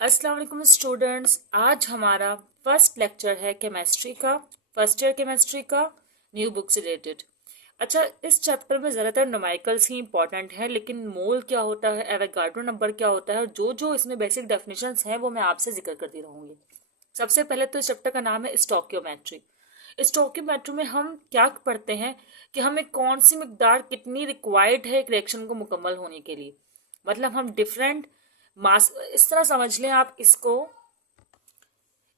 अस्सलाम वालेकुम स्टूडेंट्स। आज हमारा फर्स्ट लेक्चर है केमिस्ट्री का, फर्स्ट ईयर केमिस्ट्री का, न्यू बुक से रिलेटेड। अच्छा, इस चैप्टर में ज़्यादातर न्यूमेरिकल्स ही इंपॉर्टेंट हैं, लेकिन मोल क्या होता है, एवोगाड्रो नंबर क्या होता है और जो जो इसमें बेसिक डेफिनेशंस हैं वो मैं आपसे जिक्र करती रहूँगी। सबसे पहले तो इस चैप्टर का नाम है स्टोकियोमेट्री। स्टोकियोमेट्री में हम क्या पढ़ते हैं कि हमें कौन सी मिकदार कितनी रिक्वायर्ड है एक रिएक्शन को मुकम्मल होने के लिए। मतलब हम डिफरेंट मास, इस तरह समझ लें आप इसको।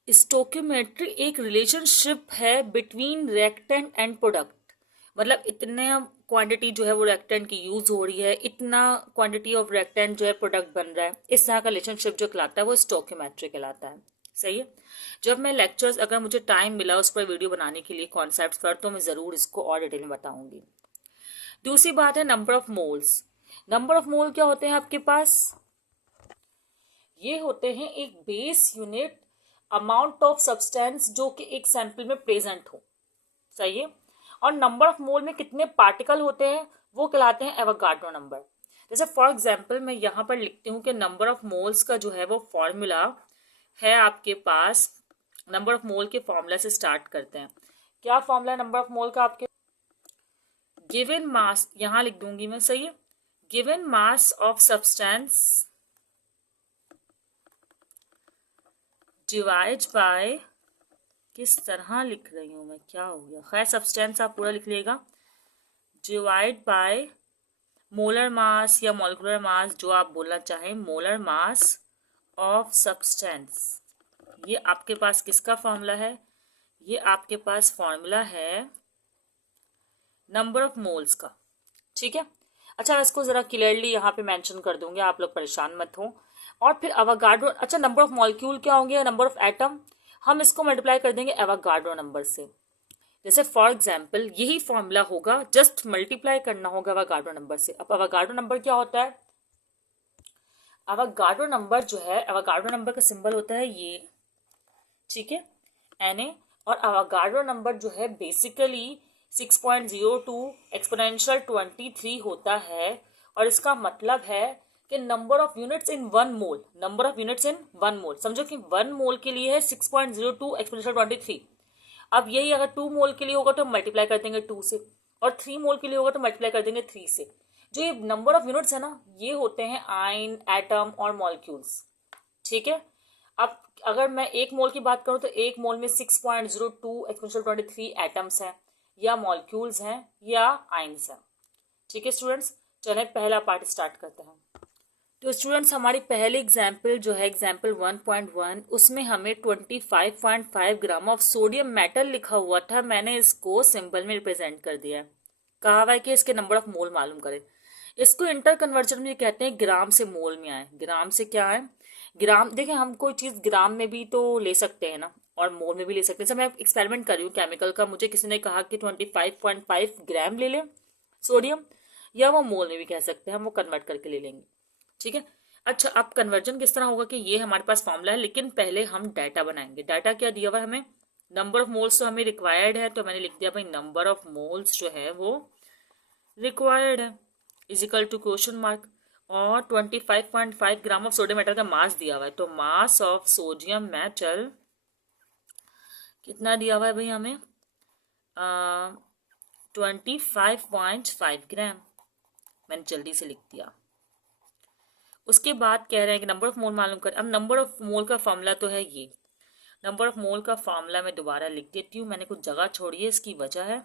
स्टोकियोमेट्री एक रिलेशनशिप है बिटवीन रिएक्टेंट एंड प्रोडक्ट। मतलब इतने क्वांटिटी जो है वो रिएक्टेंट की यूज हो रही है, इतना क्वांटिटी ऑफ रिएक्टेंट जो है प्रोडक्ट बन रहा है, इस तरह का रिलेशनशिप जो कहलाता है वो स्टोकियोमेट्री कहलाता है। सही है। जब मैं लेक्चर्स, अगर मुझे टाइम मिला उस पर वीडियो बनाने के लिए कॉन्सेप्ट पर, तो मैं ज़रूर इसको और डिटेल में बताऊंगी। दूसरी बात है number of moles. Number of mole क्या होते हैं आपके पास? ये होते हैं एक base unit amount of substance जो कि एक सैंपल में प्रेजेंट हो। सही है। और नंबर ऑफ मोल में कितने पार्टिकल होते हैं वो कहलाते हैं एवोगाड्रो नंबर। जैसे फॉर एग्जांपल मैं यहाँ पर लिखती हूँ कि नंबर ऑफ मोल्स का जो है वो फॉर्मूला है आपके पास। नंबर ऑफ मोल के फॉर्मूला से स्टार्ट करते हैं। क्या फॉर्मूला नंबर ऑफ मोल का आपके? गिवन मास, यहाँ लिख दूंगी मैं, सही है। Given mass of substance divide by, किस तरह लिख रही हूं मैं, क्या हो गया, खैर सब्सटेंस आप पूरा लिख लीजिएगा। डिवाइड बाय मोलर मास या मॉलिक्यूलर मास, जो आप बोलना चाहें, मोलर मास ऑफ सब्सटेंस। ये आपके पास किसका फॉर्मूला है? ये आपके पास फॉर्मूला है नंबर ऑफ मोल्स का। ठीक है। अच्छा, मैं इसको जरा क्लियरली यहाँ पे मेंशन कर दूंगी, आप लोग परेशान मत हो। और फिर एवोगाड्रो, अच्छा नंबर ऑफ मॉलिक्यूल क्या होंगे? Number of atom. हम इसको मल्टीप्लाई कर देंगे एवोगाड्रो नंबर से। जैसे फॉर एग्जाम्पल यही फॉर्मूला होगा, जस्ट मल्टीप्लाई करना होगा एवोगाड्रो नंबर से। अब एवोगाड्रो नंबर क्या होता है? एवोगाड्रो नंबर जो है, एवोगाड्रो नंबर का सिंबल होता है ये, ठीक है, Na। और एवोगाड्रो नंबर जो है बेसिकली 6.02 एक्सपोनेंशियल 23 होता है। और इसका मतलब है कि number of units in one mole, number of units in one mole, समझो कि वन मोल के लिए है 6.02 एक्सपोनेंशियल 23। अब यही अगर 2 मोल के लिए होगा तो मल्टीप्लाई कर देंगे 2 से, और 3 मोल के लिए होगा तो मल्टीप्लाई कर देंगे 3 से। जो ये नंबर ऑफ यूनिट्स है ना, ये होते हैं आयन, एटम और मॉलिक्यूल्स। ठीक है। अब अगर मैं एक मोल की बात करूं तो एक मोल में 6.02 एक्सपोनेंशियल 23 एटम्स हैं, या मॉलिक्यूल्स हैं, या आयन्स हैं। ठीक है स्टूडेंट्स, चलें पहला पार्ट स्टार्ट करते हैं। तो स्टूडेंट्स, हमारी पहली एग्जाम्पल जो है एग्जाम्पल 1.1, उसमें हमें 25.5 ग्राम ऑफ सोडियम मेटल लिखा हुआ था। मैंने इसको सिंबल में रिप्रेजेंट कर दिया है। कहा हुआ है कि इसके नंबर ऑफ मोल मालूम करें। इसको इंटर कन्वर्जन में कहते हैं ग्राम से मोल में आए। ग्राम से क्या है? ग्राम, देखिए हम कोई चीज़ ग्राम में भी तो ले सकते हैं ना, और मोल में भी ले सकते हैं। जैसे मैं एक्सपेरिमेंट कर रही हूँ केमिकल का, मुझे किसी ने कहा कि 25.5 ग्राम ले लें सोडियम, या वो मोल में भी कह सकते हैं, हम वो कन्वर्ट करके ले लेंगे। ठीक है। अच्छा, अब कन्वर्जन किस तरह होगा कि ये हमारे पास फॉर्मूला है, लेकिन पहले हम डाटा बनाएंगे। डाटा क्या दिया हुआ है हमें? नंबर ऑफ मोल्स तो हमें रिक्वायर्ड है, तो मैंने लिख दिया भाई नंबर ऑफ मोल्स जो है वो रिक्वायर्ड है is equal to question mark. और 25.5 ग्राम ऑफ सोडियम मेटल का मास दिया हुआ है, तो मास ऑफ सोडियम मेटल कितना दिया हुआ है भाई हमें? 25.5 ग्राम। मैंने जल्दी से लिख दिया। उसके बाद कह रहे हैं कि नंबर ऑफ मोल मालूम कर। अब नंबर ऑफ मोल का फॉर्मूला तो है ये। नंबर ऑफ मोल का फॉर्मूला मैं दोबारा लिख देती हूँ, मैंने कुछ जगह छोड़ी है, इसकी वजह है।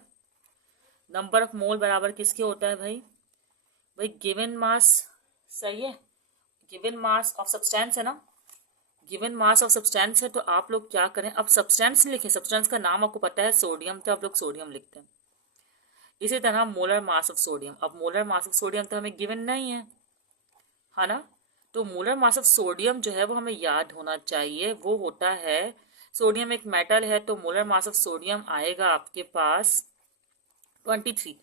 नंबर ऑफ मोल बराबर किसके होता है भाई? भाई गिवन मास, सही है, गिवन मास ऑफ सब्सटेंस है ना, गिवन मास ऑफ सब्सटेंस है। तो आप लोग क्या करें, अब सब्सटेंस लिखें, सब्सटेंस का नाम आपको पता है सोडियम, तो आप लोग सोडियम लिखते हैं। इसी तरह मोलर मास ऑफ सोडियम, अब मोलर मास ऑफ सोडियम तो हमें गिवन नहीं है ना, तो मोलर मास ऑफ सोडियम जो है वो हमें याद होना चाहिए। वो होता है, सोडियम एक मेटल है, तो मोलर मास ऑफ सोडियम आएगा आपके पास 23।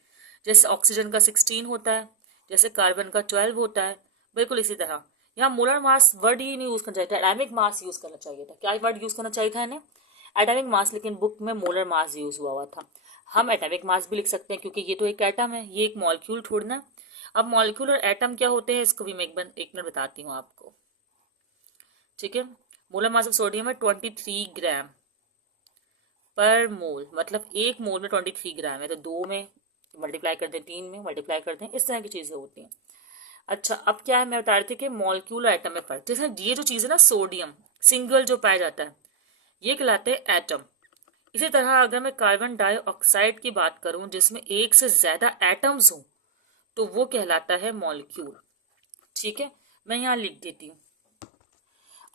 जैसे ऑक्सीजन का 16 होता है, जैसे कार्बन का 12 होता है, बिल्कुल इसी तरह यहाँ मोलर मास वर्ड ही नहीं यूज करना चाहिए था, एटॉमिक मास यूज करना चाहिए था। क्या वर्ड यूज करना चाहिए था इन्हें? एटॉमिक मास, लेकिन बुक में मोलर मास यूज हुआ था। हम एटॉमिक मास भी लिख सकते हैं क्योंकि ये तो एक एटम है, ये एक मॉलिक्यूल छोड़ना। अब मॉलिक्यूल और एटम क्या होते हैं इसको भी मैं एक मिनट बताती हूँ आपको। ठीक है। मोलर मास ऑफ सोडियम है 23 ग्राम पर मोल, मतलब एक मोल में 23 ग्राम है, तो 2 में मल्टीप्लाई कर दें, 3 में मल्टीप्लाई कर दें, इस तरह की चीज़ें होती हैं। अच्छा, अब क्या है, मैं बता रही थी कि मॉलिक्यूल एटम में फर्क। जैसे ये जो चीज़ है ना, सोडियम सिंगल जो पाया जाता है, ये कहलाते हैं एटम। इसी तरह अगर मैं कार्बन डाइऑक्साइड की बात करूं जिसमें एक से ज्यादा एटम्स हों, तो वो कहलाता है मॉलिक्यूल। ठीक है, मैं यहाँ लिख देती हूँ।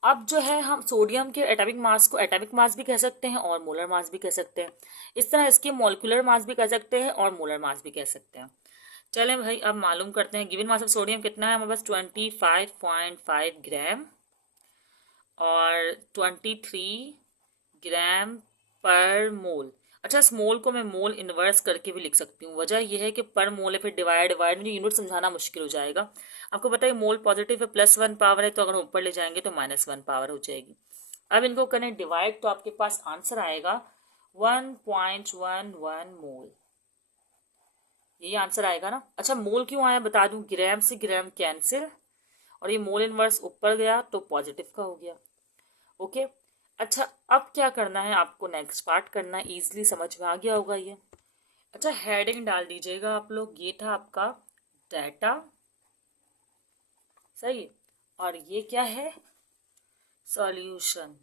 अब जो है, हम सोडियम के एटॉमिक मास को एटॉमिक मास भी कह सकते हैं और मोलर मास भी कह सकते हैं। इस तरह इसके मॉलिक्यूलर मास भी कह सकते हैं और मोलर मास भी कह सकते हैं। चलें भाई, अब मालूम करते हैं गिवन मास ऑफ सोडियम कितना है हमारे पास, 25.5 ग्राम और 23 ग्राम पर मोल। अच्छा, इस मोल को मैं मोल इन्वर्स करके भी लिख सकती हूँ। वजह यह है कि पर मोल है, फिर डिवाइड मुझे यूनिट समझाना मुश्किल हो जाएगा। आपको पता है मोल पॉजिटिव है, +1 पावर है, तो अगर ऊपर ले जाएंगे तो -1 पावर हो जाएगी। अब इनको करें डिवाइड, तो आपके पास आंसर आएगा 1.11 मोल। यही आंसर आएगा ना। अच्छा, मोल क्यों आया बता दूं, ग्राम से ग्राम कैंसिल, और ये मोल इनवर्स ऊपर गया तो पॉजिटिव का हो गया। ओके। अच्छा, अब क्या करना है आपको, नेक्स्ट पार्ट करना है, इजीली समझ में आ गया होगा ये। अच्छा, हेडिंग डाल दीजिएगा आप लोग, ये था आपका डाटा, सही, और ये क्या है, सॉल्यूशन।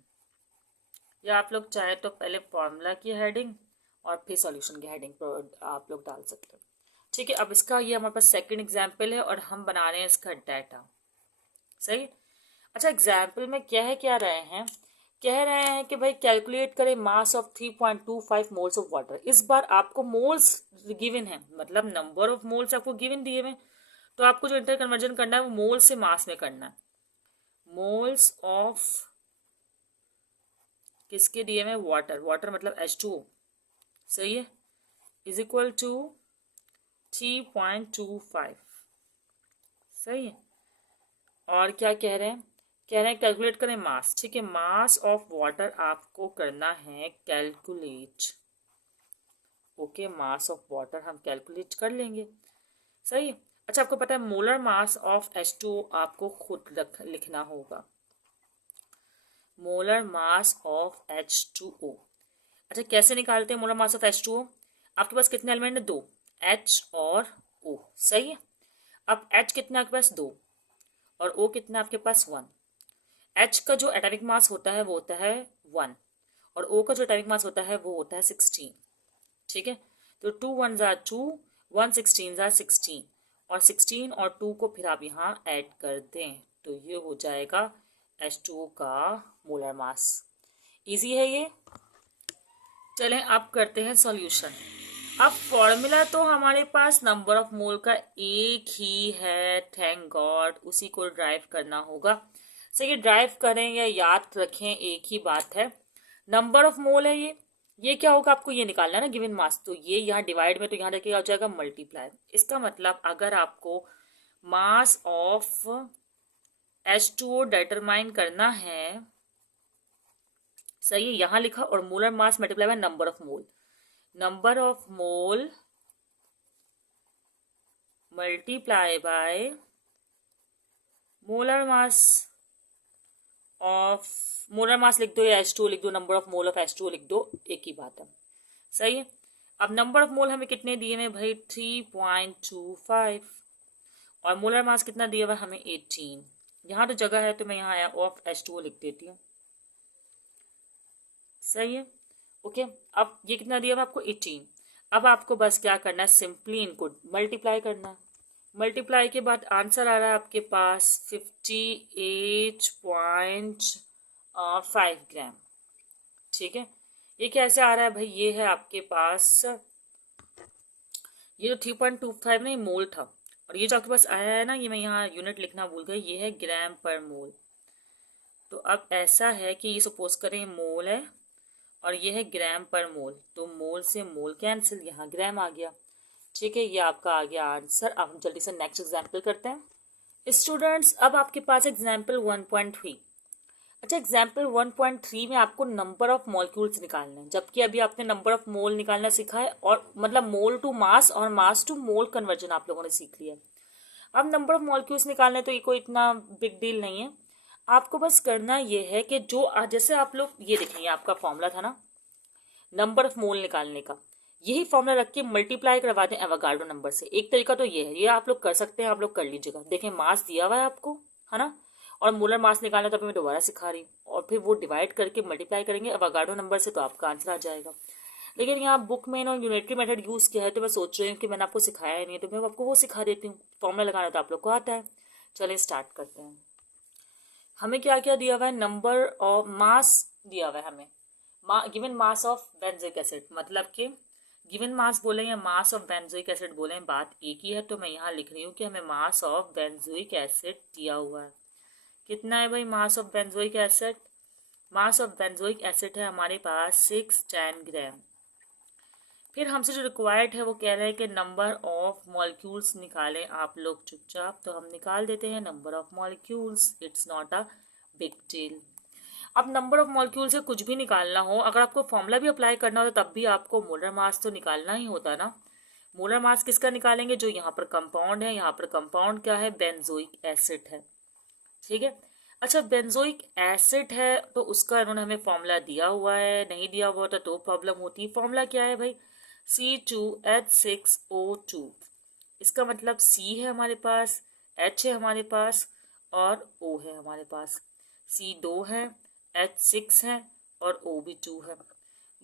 या आप लोग चाहे तो पहले फॉर्मूला की हेडिंग और फिर सॉल्यूशन की हेडिंग पर आप लोग डाल सकते हैं। ठीक है, अब इसका ये हमारे पास सेकंड एग्जाम्पल है और हम बना रहे हैं इसका डाटा, सही। अच्छा, एग्जाम्पल में कह रहे हैं कि भाई कैलकुलेट करें mass of 3.25 moles of water. इस बार आपको मोल्स गिवन है, मतलब नंबर ऑफ मोल्स आपको गिवन दिए हुए, तो आपको जो इंटर कन्वर्जन करना है वो मोल से मास में करना है। मोल्स ऑफ किसके दिए हुए, वाटर, वाटर मतलब H2O, सही है, इज इक्वल टू 3.25, सही है। और क्या कह रहे हैं, कैलकुलेट करें मास। ठीक है, मास ऑफ वाटर आपको करना है calculate. Okay, mass of water हम कैलकुलेट कर लेंगे, सही। अच्छा, आपको पता है मोलर मास ऑफ H2O आपको खुद लिखना होगा, मोलर मास ऑफ H2O। अच्छा, कैसे निकालते हैं मोलर मास ऑफ H2O, आपके पास कितने एलिमेंट है, 2, H और O, सही है। अब H कितना आपके पास, 2, और O कितना आपके पास, 1। H का जो एटॉमिक मास होता है वो होता है 1, और O का जो एटॉमिक मास होता है वो होता है 16। ठीक है, तो 2 1 ज़ा 2, 1 16 ज़ा 16, और 16 और 2 को फिर आप यहाँ ऐड कर दें, तो ये हो जाएगा H2O का मोलर मास। इजी है ये। चलें अब करते हैं सॉल्यूशन। अब फॉर्मूला तो हमारे पास नंबर ऑफ मोल का एक ही है, थैंक गॉड, उसी को ड्राइव करना होगा। सही, ड्राइव करें या याद रखें एक ही बात है, नंबर ऑफ मोल है ये क्या होगा, आपको ये निकालना है ना गिवन मास, तो ये यहाँ डिवाइड में, तो यहाँ देखिएगा हो जाएगा मल्टीप्लाई। इसका मतलब अगर आपको मास ऑफ H2O डिटरमाइन करना है, सही है, यहाँ लिखा, और molar mass multiply by number of mole, number of mole multiply by molar mass of, molar mass लिख दो या H2O लिख दो, number of mole of H2O लिख दो, एक ही बात है, सही है। अब नंबर ऑफ मोल हमें कितने दिए हैं भाई, 3.25, और मोलर मास कितना दिया हुआ हमें, 18। यहाँ तो जगह है तो मैं यहाँ आया ऑफ H2O लिख देती हूँ, सही है। ओके, अब ये कितना दिया हुआ आपको, 18। अब आपको बस क्या करना है, सिंपली इनको मल्टीप्लाई करना है। मल्टीप्लाई के बाद आंसर आ रहा है आपके पास 58.5 ग्राम। ठीक है, ये कैसे आ रहा है भाई, ये है आपके पास, ये जो 3.25 ना ये मोल था, और ये जो आपके पास आया है ना, ये मैं यहाँ यूनिट लिखना भूल गई, ये है ग्राम पर मोल। तो अब ऐसा है कि ये सपोज करें मोल है और ये है ग्राम पर मोल, तो मोल से मोल कैंसिल, यहाँ ग्राम आ गया। ठीक है, ये आपका आ गया आंसर। अब हम जल्दी से नेक्स्ट एग्जाम्पल करते हैं स्टूडेंट्स। अब आपके पास एग्जाम्पल 1.3। अच्छा, एग्जाम्पल 1.3 में आपको नंबर ऑफ मॉलिक्यूल्स निकालना है, जबकि अभी आपने नंबर ऑफ मोल निकालना सीखा है, और मतलब मोल टू मास और मास टू मोल कन्वर्जन आप लोगों ने सीख लिया है। अब नंबर ऑफ मॉलिक्यूल्स निकालना है, तो ये कोई इतना बिग डील नहीं है। आपको बस करना ये है कि जो जैसे आप लोग ये देखेंगे, आपका फॉर्मूला था ना नंबर ऑफ मोल निकालने का, यही फॉर्मूला रख के मल्टीप्लाई करवा दें एवोगाड्रो नंबर से। एक तरीका तो ये है, ये आप लोग कर सकते हैं, आप लोग कर लीजिएगा। देखें मास दिया हुआ है आपको, है ना, और मोलर मास निकालना तो अभी मैं दोबारा सिखा रही हूँ, और फिर वो डिवाइड करके मल्टीप्लाई करेंगे एवोगाड्रो नंबर से, तो आपका आंसर आ जाएगा। लेकिन यहाँ बुक में इन्होंने यूनिटरी मेथड यूज़ किया है, तो मैं सोच रही हूँ कि मैंने आपको सिखाया नहीं है, तो मैं आपको वो सिखा देती हूँ। फॉर्मूला लगाना तो आप लोग को आता है। चलिए स्टार्ट करते हैं। हमें क्या क्या दिया हुआ है, नंबर ऑफ मास दिया हुआ है हमें, given mass of benzoic acid, मतलब कि गिवन मास बोले या मास ऑफ बेंजोइक एसिड बोले, बात एक ही है। तो मैं यहाँ लिख रही हूँ कि हमें मास ऑफ बेंजोइक एसिड दिया हुआ है। कितना है भाई mass of benzoic acid? Mass of benzoic acid है हमारे पास 610 ग्राम। फिर हमसे जो रिक्वायर्ड है वो कह रहे हैं कि नंबर ऑफ मॉलिक्यूल्स निकालें आप लोग चुपचाप, तो हम निकाल देते हैं number of molecules. It's not a big deal. अब नंबर ऑफ मॉलिक्यूल से कुछ भी निकालना हो, अगर आपको फॉर्मूला भी अप्लाई करना हो, तो तब भी आपको मोलर मास तो निकालना ही होता ना। मोलर मास किसका निकालेंगे? जो यहाँ पर कंपाउंड है, यहाँ पर कंपाउंड क्या है? बेंजोइक एसिड है, ठीक है। अच्छा बेंजोइक एसिड है तो उसका इन्होंने हमें फॉर्मूला दिया हुआ है, नहीं दिया हुआ तो प्रॉब्लम होती है। फॉर्मूला क्या है भाई? C2H6O2। इसका मतलब C है हमारे पास, H है हमारे पास और O है हमारे पास। C 2 है, H 6 है और O भी 2 है।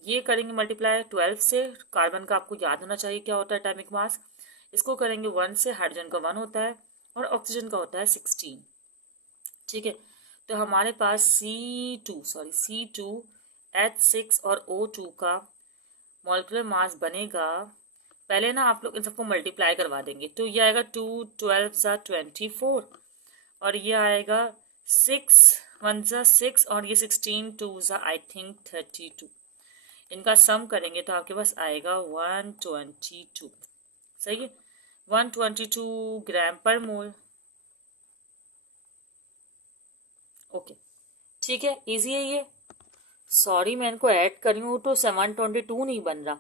ये करेंगे मल्टीप्लाई 12 से। कार्बन का आपको याद होना चाहिए क्या होता है एटॉमिक मास। इसको करेंगे 1 से, हाइड्रोजन का 1 होता है और ऑक्सीजन का होता है 16, ठीक है। तो हमारे पास C2H6 और O2 का मॉलिक्यूलर मास बनेगा। पहले ना आप लोग इन सबको मल्टीप्लाई करवा देंगे, तो ये आएगा 2 12 सा 24 और ये आएगा 6 1 सा 6 और ये 16 2 सा आई थिंक 32। इनका सम करेंगे तो आपके पास आएगा 122। सही है, 122 ग्राम पर मोल। ओके ठीक है, इजी है ये। सॉरी मैं इनको ऐड करी हूँ तो 722 नहीं बन रहा,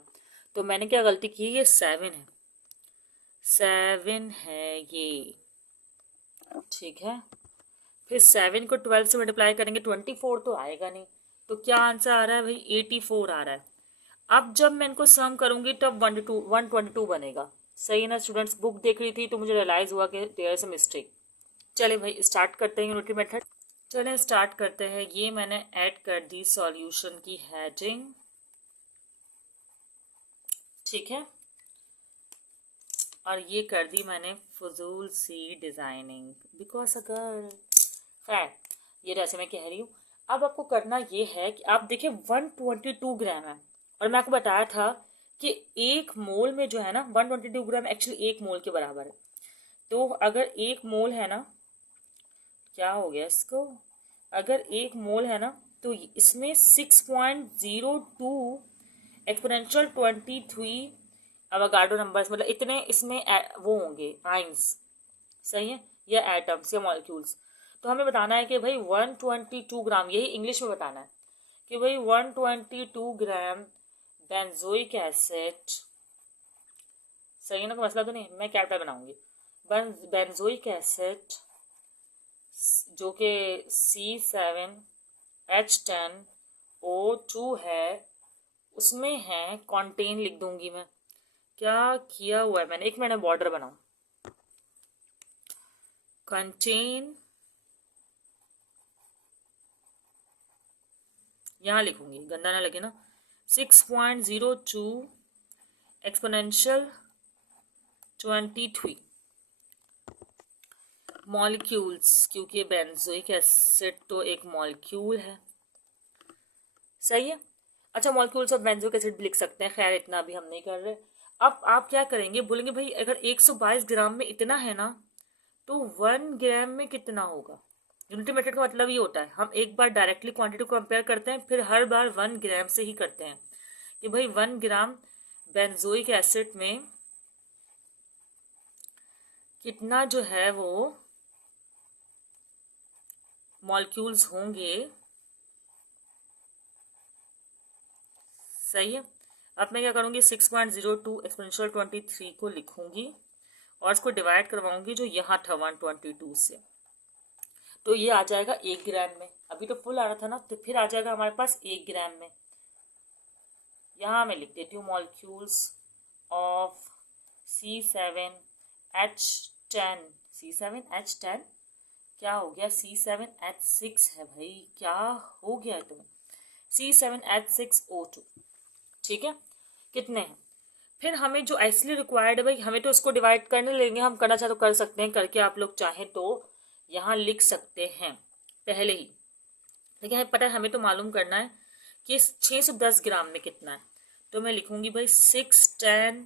तो मैंने क्या गलती की, ये 7 है ये, ठीक है। फिर 7 को 12 से मल्टीप्लाई करेंगे 24 तो आएगा नहीं, तो क्या आंसर आ रहा है भाई? 84 आ रहा है। अब जब मैं इनको सम करूंगी तब 122 बनेगा। सही ना स्टूडेंट्स? बुक देख रही थी तो मुझे रियलाइज हुआ कि देयर इज अ मिस्टेक। चले भाई स्टार्ट करते हैं यूनिटरी मेथड। चलें स्टार्ट करते हैं। ये मैंने ऐड कर दी सॉल्यूशन की हेडिंग, ठीक है, और ये कर दी मैंने फजूल सी डिजाइनिंग बिकॉज अगर खैर ये जैसे मैं कह रही हूँ। अब आपको करना ये है कि आप देखिए 122 ग्राम है और मैं आपको बताया था कि एक मोल में जो है ना 122 ग्राम एक्चुअली एक मोल के बराबर है। तो अगर एक मोल है ना, क्या हो गया इसको, अगर एक मोल है ना तो इसमें 6.02 एक्सपोनेंशियल 23 अवोगाड्रो नंबर्स, मतलब इतने इसमें वो होंगे आइंस, सही है, या एटम्स या मॉलिक्यूल्स। तो हमें बताना है कि भाई 122 ग्राम, यही इंग्लिश में बताना है कि भाई 122 ग्राम बेंजोइक एसिड, सही है ना, कोई मसला तो नहीं, मैं कैपिटल बनाऊंगी। बेंजोइक एसिड जो कि C7H10O2 है, उसमें है कॉन्टेन लिख दूंगी मैं। क्या किया हुआ है मैंने, एक मैंने बॉर्डर बनाऊं, कंटेन यहाँ लिखूंगी, गंदा ना लगे ना। 6.02 एक्सपोनेंशियल 23 मॉलिक्यूल्स, क्योंकि बेंजोइक एसिड तो एक मॉलिक्यूल है, सही है। अच्छा मॉलिक्यूल्स ऑफ बेंजोइक एसिड भी लिख सकते हैं, खैर इतना अभी हम नहीं कर रहे। अब आप क्या करेंगे, बोलेंगे भाई अगर 122 ग्राम में इतना है ना तो 1 ग्राम में कितना होगा। यूनिटी मेथड का मतलब ये होता है, हम एक बार डायरेक्टली क्वांटिटी को कंपेयर करते हैं, फिर हर बार 1 ग्राम से ही करते हैं कि भाई 1 ग्राम बेंजोइक एसिड में कितना जो है वो मॉलिक्यूल्स होंगे, सही है। अब मैं क्या करूंगी, 6.02 एक्सपोनेंशियल 23 को लिखूंगी और इसको डिवाइड करवाऊंगी जो यहाँ था 122 से। तो ये आ जाएगा 1 ग्राम में। अभी तो फुल आ रहा था ना, तो फिर आ जाएगा हमारे पास 1 ग्राम में। यहाँ मैं लिख देती हूँ मॉलिक्यूल्स ऑफ C7H10। C7H10 क्या हो गया? C7H6 है भाई, क्या हो गया तुम्हें? C7H6O2। ठीक है, कितने हैं? फिर हमें जो आइसोली रिक्वायर्ड है भाई, हमें तो इसको डिवाइड करने लेंगे, हम करना चाहे तो कर सकते हैं, करके आप लोग चाहें तो यहाँ लिख सकते हैं पहले ही। लेकिन हमें पता है, हमें तो मालूम करना है कि 610 ग्राम में कितना है। तो मैं लिखूंगी भाई 610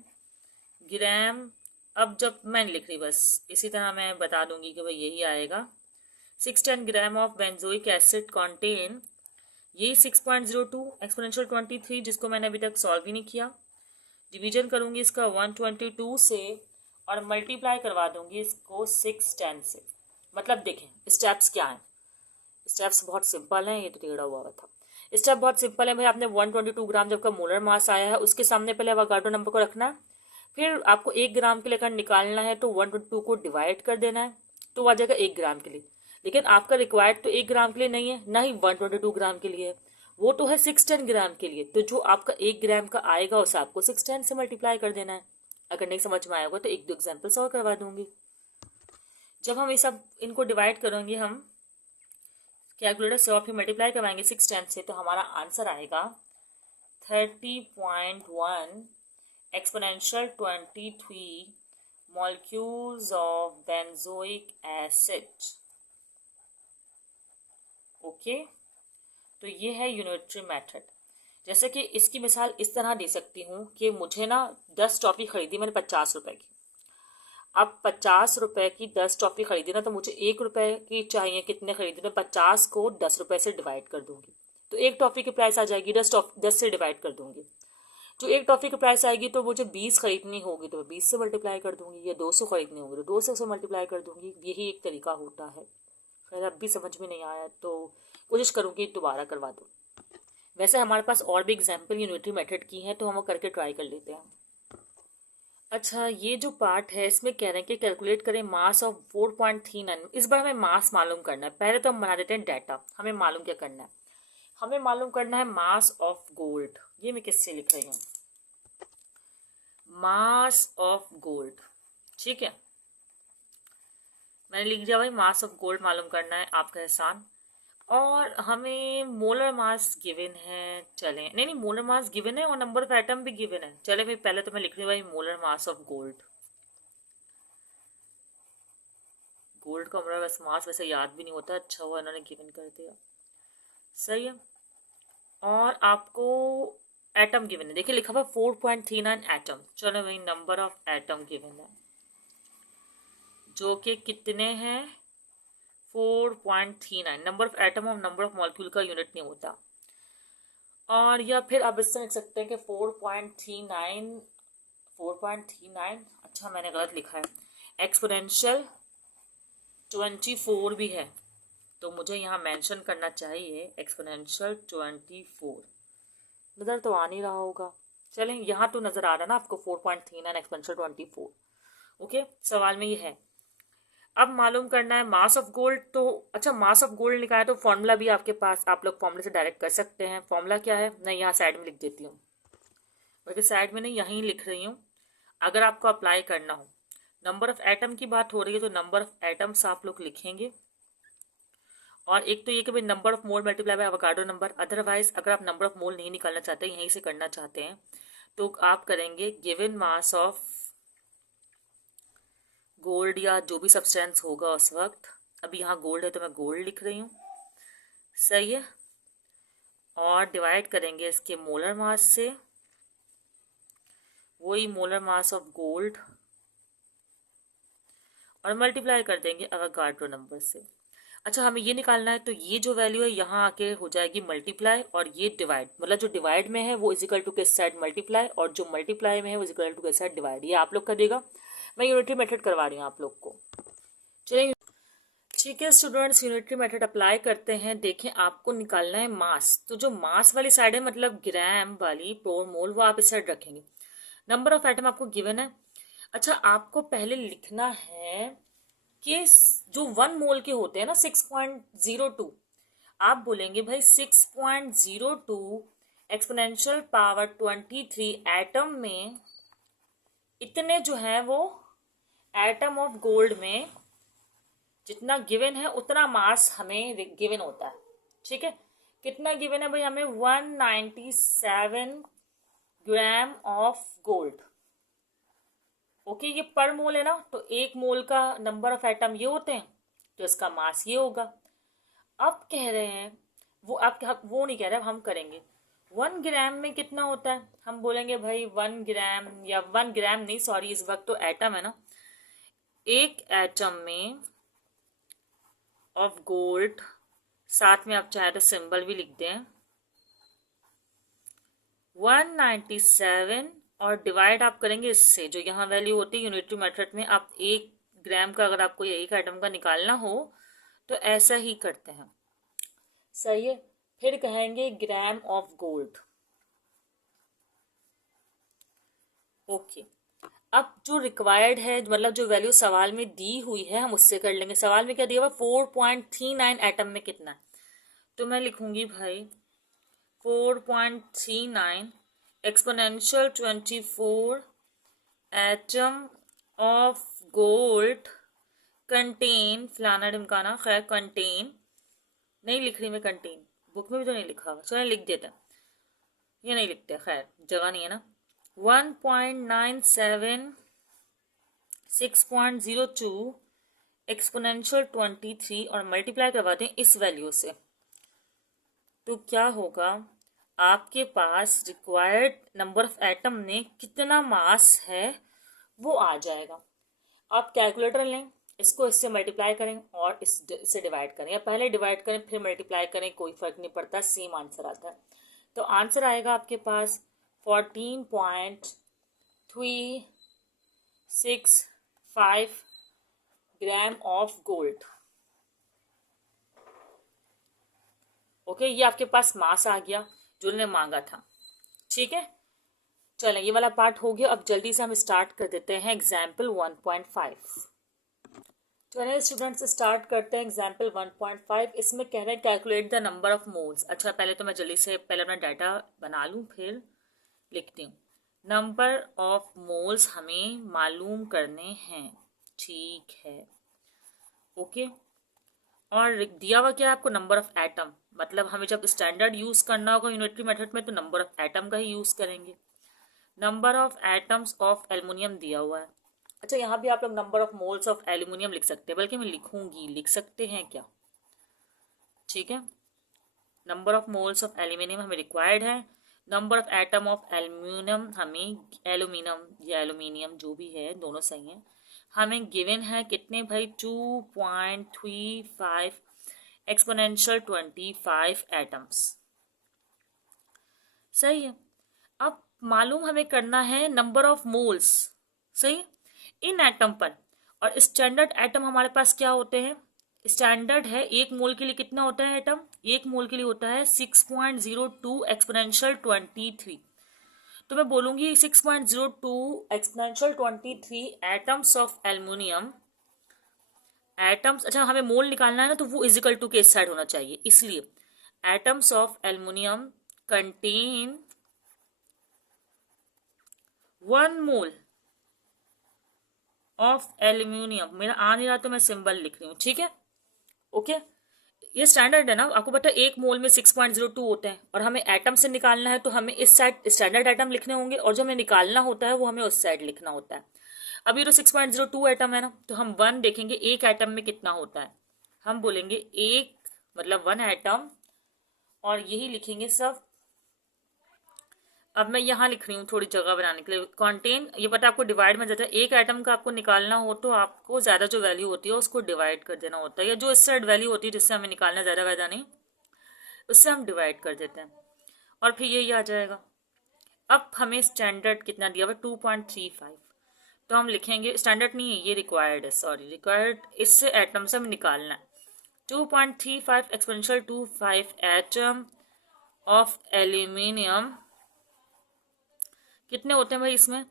ग्राम। अब जब मैं लिख रही, बस इसी तरह मैं बता दूंगी कि भाई यही आएगा। 610 gram of benzoic acid contain, यही 6.02 एक्सपोनेंशियल 23, जिसको मैंने अभी तक सॉल्व ही नहीं किया। डिवीजन करूंगी इसका 122 से और मल्टीप्लाई करवा दूंगी इसको 610 से। मतलब देखें स्टेप्स क्या हैं। स्टेप्स बहुत सिंपल हैं, ये तो टेढ़ा हुआ था। स्टेप बहुत सिंपल है भाई। आपने 122 ग्राम जब का मोलर मास आया है, उसके सामने पहले अवोगाड्रो नंबर को रखना है। फिर आपको 1 ग्राम के लेकर निकालना है, तो 122 को डिवाइड कर देना है, तो आ जाएगा 1 ग्राम के लिए। लेकिन आपका रिक्वायर्ड तो 1 ग्राम के लिए नहीं है, ना ही 122 ग्राम के लिए है, वो तो है 610 ग्राम के लिए। तो जो आपका 1 ग्राम का आएगा उसे आपको 610 से मल्टीप्लाई कर देना है। अगर नहीं समझ में आएगा तो 1-2 एग्जाम्पल सॉल्व करवा दूंगी। जब हम ये सब इनको डिवाइड करेंगे, हम कैलकुलेटर से और फिर मल्टीप्लाई करवाएंगे 610 से, तो हमारा आंसर आएगा 30.1 exponential 23 molecules of benzoic acid. Okay, तो ये है यूनिटरी मेथड। जैसे कि इसकी मिसाल इस तरह दे सकती हूँ कि मुझे ना 10 टॉफी खरीदी मैंने 50 रुपए की। अब 50 रुपए की 10 टॉफी खरीदी ना, तो मुझे 1 रुपए की चाहिए, कितने खरीदी? तो 50 को 10 रुपए से डिवाइड कर दूंगी, तो एक टॉफी की प्राइस आ जाएगी 10 से डिवाइड कर दूंगी। जो एक टॉफी की प्राइस आएगी, तो मुझे 20 खरीदनी होगी तो मैं 20 से मल्टीप्लाई कर दूंगी, या 200 खरीदनी होगी तो 200 से मल्टीप्लाई कर दूंगी। यही एक तरीका होता है। फिर अब भी समझ में नहीं आया तो कोशिश करूंगी दोबारा करवा दूँ। वैसे हमारे पास और भी एग्जाम्पल यूनिटरी मेथड की हैं, तो हम वो करके ट्राई कर लेते हैं। अच्छा, ये जो पार्ट है इसमें कह रहे हैं कि कैलकुलेट करें मास ऑफ 4.39। इस बार हमें मास मालूम करना है। पहले तो हम बना देते हैं डाटा। हमें मालूम क्या करना है? हमें मालूम करना है मास ऑफ गोल्ड। ये मैं किससे लिख रही हूँ? Mass of gold. ठीक है, मैंने लिख दिया भाई, मास ऑफ गोल्ड मालूम करना है, आपका एहसान। और हमें मोलर मास गिवन है। चलें, नहीं मोलर मास गिवन है और नंबर ऑफ एटम भी गिवन है। चले भाई, पहले तो मैं लिख रही हूँ भाई molar mass of gold. Gold का हमारा बस मास वैसे याद भी नहीं होता। अच्छा हुआ इन्होंने गिवन कर दिया, सही है। और आपको एटम गिवन है, देखिए लिखा हुआ 4.39 एटम। चलो भाई, नंबर ऑफ एटम गिवन है, जो कि कितने हैं? 4.39। नंबर ऑफ एटम और नंबर ऑफ मॉलिक्यूल का यूनिट नहीं होता। और या फिर आप इससे लिख सकते हैं कि 4.39। अच्छा, मैंने गलत लिखा है, एक्सपोनेंशियल 24 भी है, तो मुझे यहाँ मेंशन करना चाहिए एक्सपोनेंशियल 24। नज़र तो आ नहीं रहा होगा। चलें, यहाँ तो नज़र आ रहा है ना आपको 4.39 एक्सपोनेंशियल 24। ओके, सवाल में ये है। अब मालूम करना है मास ऑफ गोल्ड। तो अच्छा, मास ऑफ गोल्ड निकाला तो फॉर्मूला भी आपके पास, आप लोग फॉर्मूले से डायरेक्ट कर सकते हैं। फॉर्मूला क्या है? मैं यहाँ साइड में लिख देती हूँ, बल्कि साइड में नहीं, यहीं लिख रही हूँ। अगर आपको अप्लाई करना हो, नंबर ऑफ एटम की बात हो रही है, तो नंबर ऑफ एटम्स आप लोग लिखेंगे। और एक तो ये कि भाई number of mole multiply by Avogadro number. Otherwise अगर आप नंबर ऑफ मोल नहीं निकालना चाहते, यहीं से करना चाहते हैं, तो आप करेंगे गिवन मास ऑफ गोल्ड या जो भी सब्सटेंस होगा उस वक्त। अभी यहाँ गोल्ड है तो मैं गोल्ड लिख रही हूँ, सही है। और डिवाइड करेंगे इसके मोलर मास से, वही मोलर मास ऑफ गोल्ड, और मल्टीप्लाई कर देंगे एवोगाड्रो नंबर से। अच्छा, हमें ये निकालना है, तो ये जो वैल्यू है यहाँ आके हो जाएगी मल्टीप्लाई, और ये डिवाइड, मतलब जो डिवाइड में है वो इजिकल टू के साइड मल्टीप्लाई, और जो मल्टीप्लाई में है वो इजिकल टू के साइड डिवाइड। ये आप लोग कर देगा, मैं यूनिटरी मेथड करवा रही हूँ आप लोग को। चलिए ठीक है स्टूडेंट्स, यूनिटरी मेथड अप्लाई करते हैं। देखें, आपको निकालना है मास, तो जो मास वाली साइड है, मतलब ग्राम वाली पर मोल, वो आप इस साइड रखेंगे। नंबर ऑफ एटम आपको गिवन है। अच्छा, आपको पहले लिखना है कि जो 1 मोल के होते हैं ना 6.02, आप बोलेंगे भाई 6.02 एक्सपोनेंशियल पावर 23 एटम में इतने जो है वो एटम ऑफ गोल्ड में जितना गिवन है उतना मास हमें गिवन होता है। ठीक है, कितना गिवन है भाई हमें? 197 ग्राम ऑफ गोल्ड। ओके, ये पर मोल है ना, तो 1 मोल का नंबर ऑफ एटम ये होते हैं, तो इसका मास ये होगा। अब कह रहे हैं वो, आप वो नहीं कह रहे, हम करेंगे 1 ग्राम में कितना होता है। हम बोलेंगे भाई 1 ग्राम, या 1 ग्राम नहीं, सॉरी, इस वक्त तो एटम है ना, एक एटम में ऑफ गोल्ड, साथ में आप चाहे तो सिंबल भी लिख दें, 197, और डिवाइड आप करेंगे इससे, जो यहाँ वैल्यू होती है यूनिटरी मेथड में, आप 1 ग्राम का अगर आपको एक आइटम का निकालना हो तो ऐसा ही करते हैं। सही है, फिर कहेंगे ग्राम ऑफ गोल्ड। ओके, अब जो रिक्वायर्ड है, मतलब जो वैल्यू सवाल में दी हुई है, हम उससे कर लेंगे। सवाल में क्या दिया हुआ? 4.39 एटम में कितना है, तो मैं लिखूंगी भाई 4.39 exponential 24 atom of gold contain फलाना ढिमकाना, खैर कंटेन नहीं लिख रही मैं, कंटेन बुक में भी तो नहीं लिखा हुआ, चलो लिख देते हैं, ये नहीं लिखते, खैर जगह नहीं है ना। 1.97 6.02 एक्सपोनेंशियल 23 और मल्टीप्लाई करवाते हैं इस वैल्यू से, तो क्या होगा? आपके पास रिक्वायर्ड नंबर ऑफ एटम में कितना मास है वो आ जाएगा। आप कैलकुलेटर लें, इसको इससे मल्टीप्लाई करें और इससे डिवाइड करें, या पहले डिवाइड करें फिर मल्टीप्लाई करें, कोई फर्क नहीं पड़ता, सेम आंसर आता है। तो आंसर आएगा आपके पास 14.365 ग्राम ऑफ गोल्ड। ओके, ये आपके पास मास आ गया जो उन्होंने मांगा था। ठीक है, चलें, ये वाला पार्ट हो गया। अब जल्दी से हम स्टार्ट कर देते हैं एग्जाम्पल 1.5। चलिए स्टूडेंट्स, स्टार्ट करते हैं एग्जाम्पल 1.5। इसमें कह रहे हैं calculate the number of moles. अच्छा, पहले तो मैं जल्दी से पहले अपना डाटा बना लूँ, फिर लिखती हूँ। नंबर ऑफ मोल्स हमें मालूम करने हैं, ठीक है, ओके। और दिया हुआ क्या है आपको? नंबर ऑफ एटम, मतलब हमें जब स्टैंडर्ड यूज करना होगा यूनिटरी मेथड में तो नंबर ऑफ एटम का ही यूज करेंगे। Number of atoms of aluminium दिया हुआ है। अच्छा, यहाँ भी आप लोग number of moles of aluminium लिख सकते हैं, बल्कि मैं लिखूंगी, लिख सकते हैं क्या? ठीक है, number of moles of aluminium हमें रिक्वायर्ड है। Number of atom of aluminium हमें, एल्यूमिनियम या एल्यूमिनियम जो भी है दोनों सही है, हमें गिवन है कितने भाई? 2.35 एक्सपोनेंशियल 25 एटम्स। सही है। अब मालूम हमें करना है नंबर ऑफ मोल्स, सही, इन एटम पर। और स्टैंडर्ड एटम हमारे पास क्या होते हैं? स्टैंडर्ड है 1 मोल के लिए कितना होता है एटम? 1 मोल के लिए होता है 6.02 एक्सपोनेंशियल 23। तो मैं बोलूंगी 6.02 exponential 23 atoms of aluminium. Atoms, अच्छा हमें मोल निकालना है ना, तो वो इजिकल टू के इस साइड होना चाहिए, इसलिए atoms of aluminium contain 1 mole of aluminium. मेरा आ नहीं रहा तो मैं सिंबल लिख रही हूँ, ठीक है, ओके। ये स्टैंडर्ड है ना, आपको पता है 1 मोल में 6.02 होते हैं, और हमें एटम से निकालना है तो हमें इस साइड स्टैंडर्ड एटम लिखने होंगे, और जो हमें निकालना होता है वो हमें उस साइड लिखना होता है। अब ये तो 6.02 एटम है ना, तो हम 1 देखेंगे एक एटम में कितना होता है, हम बोलेंगे एक, मतलब 1 एटम, और यही लिखेंगे सब। अब मैं यहाँ लिख रही हूँ थोड़ी जगह बनाने के लिए, कंटेन, ये पता आपको डिवाइड में जाता है, एक एटम का आपको निकालना हो तो आपको ज्यादा जो वैल्यू होती है उसको डिवाइड कर देना होता है, या जो इस साइड वैल्यू होती है जिससे हमें निकालना ज्यादा वैदा नहीं, उससे हम डिवाइड कर देते हैं, और फिर यही आ जाएगा। अब हमें स्टैंडर्ड कितना दिया हुआ? 2.35, तो हम लिखेंगे, स्टैंडर्ड नहीं है ये, रिक्वायर्ड है, सॉरी, रिक्वायर्ड, इससे एटम से हमें निकालना है 2.35 एक्सपोनेंशियल 25 एटम ऑफ एल्यूमिनियम। कितने होते हैं भाई इसमें?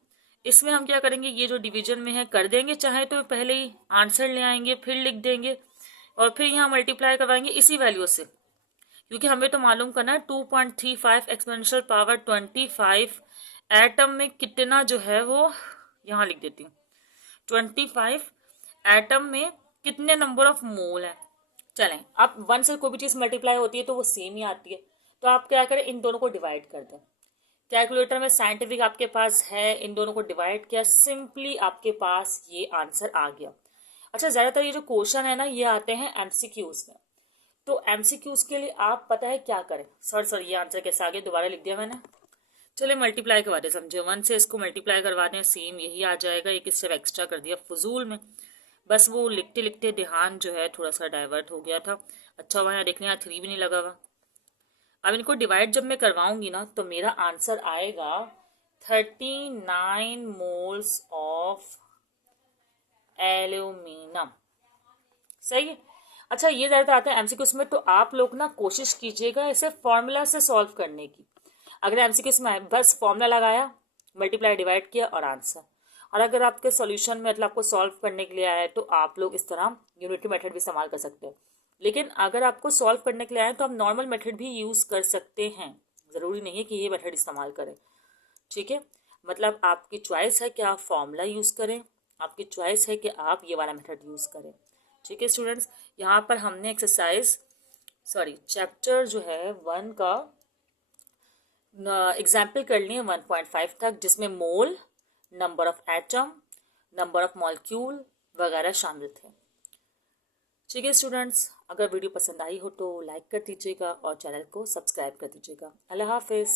इसमें हम क्या करेंगे, ये जो डिवीजन में है कर देंगे, चाहे तो पहले ही आंसर ले आएंगे फिर लिख देंगे और फिर यहाँ मल्टीप्लाई करवाएंगे इसी वैल्यू से, क्योंकि हमें तो मालूम करना है 2.35 एक्सपोनेंशियल पावर 25 एटम में कितना जो है वो, यहाँ लिख देती हूँ 25 एटम में कितने नंबर ऑफ मोल है। चलें, अब 1 से कोई भी चीज़ मल्टीप्लाई होती है तो वो सेम ही आती है, तो आप क्या करें, इन दोनों को डिवाइड कर दें। कैलकुलेटर में साइंटिफिक आपके पास है, इन दोनों को डिवाइड किया, सिंपली आपके पास ये आंसर आ गया। अच्छा, ज़्यादातर ये जो क्वेश्चन है ना ये आते हैं एमसीक्यूज में, तो एमसीक्यूज के लिए आप पता है क्या करें, सर ये आंसर कैसे आ गया, दोबारा लिख दिया मैंने। चले मल्टीप्लाई करवाते, समझे 1 से इसको मल्टीप्लाई करवाते हैं, सेम यही आ जाएगा, एक स्टेप एक्स्ट्रा कर दिया फजूल में, बस वो लिखते लिखते ध्यान जो है थोड़ा सा डाइवर्ट हो गया था। अच्छा हुआ यहाँ देखने, यहाँ 3 भी नहीं लगा हुआ। अब इनको डिवाइड जब मैं करवाऊंगी ना तो मेरा आंसर आएगा 39 मोल्स ऑफ एल्यूमिनियम। सही है। अच्छा, ये ज़्यादातर आते हैं एमसीक्यूज में, तो आप लोग ना कोशिश कीजिएगा इसे फॉर्मूला से सॉल्व करने की। अगर एमसीक्यूज में आए बस फॉर्मूला लगाया, मल्टीप्लाई डिवाइड किया और आंसर। और अगर आपके सॉल्यूशन में मतलब आपको सॉल्व करने के लिए आया है तो आप लोग इस तरह यूनिटरी मेथड भी इस्तेमाल कर सकते हैं। लेकिन अगर आपको सॉल्व करने के लिए आए तो आप नॉर्मल मेथड भी यूज़ कर सकते हैं, ज़रूरी नहीं है कि ये मेथड इस्तेमाल करें। ठीक है, मतलब आपकी चॉइस है कि आप फॉर्मूला यूज़ करें, आपकी चॉइस है कि आप ये वाला मेथड यूज़ करें। ठीक है स्टूडेंट्स, यहाँ पर हमने चैप्टर जो है 1 का एग्जाम्पल कर लिए 1.5 तक, जिसमें mole, number of atom, number of molecule वगैरह शामिल थे। ठीक है स्टूडेंट्स, अगर वीडियो पसंद आई हो तो लाइक कर दीजिएगा और चैनल को सब्सक्राइब कर दीजिएगा। अल्लाह हाफिज़।